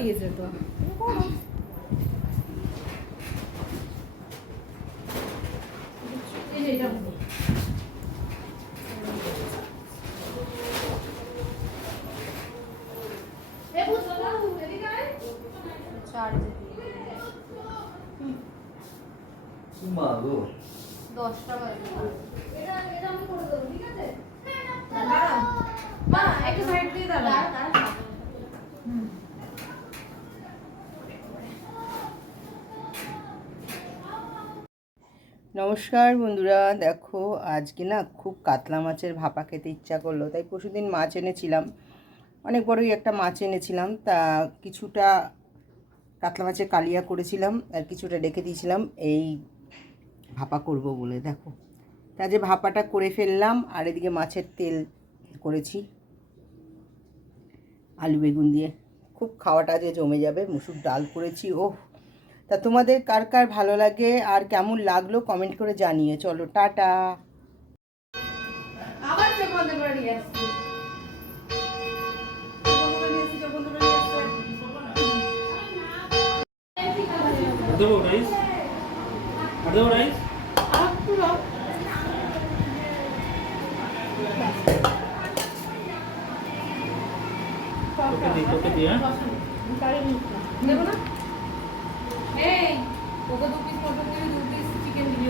দিয়েছে তো। দশটা বাজে। মা একটু সাইড দিয়ে দাঁড়া। নমস্কার বন্ধুরা, দেখো আজকে না খুব কাতলা মাছের ভাপা খেতে ইচ্ছা করলো, তাই পরশুদিন মাছ এনেছিলাম, অনেক বড়ই একটা মাছ এনেছিলাম। তা কিছুটা কাতলা মাছের কালিয়া করেছিলাম আর কিছুটা রেখে দিয়েছিলাম এই ভাপা করব বলে। দেখো তা যে ভাপাটা করে ফেললাম, আর এদিকে মাছের তেল করেছি আলু বেগুন দিয়ে, খুব খাওয়াটা যে জমে যাবে। মুসুর ডাল করেছি। ওহ, তা তোমাদের কার কার ভালো লাগে আর কেমন লাগলো কমেন্ট করে জানিয়ে। চলো টাটা। আবার চোখ বন্ধ করে নিয়ে আসছি। দেবো রাইস, আর দেবো রাইস। তোকে দিই, হ্যাঁ? দেবো না? এই, ওকে 2 পিস মটন দিবি, 2 পিস চিকেন দিবি।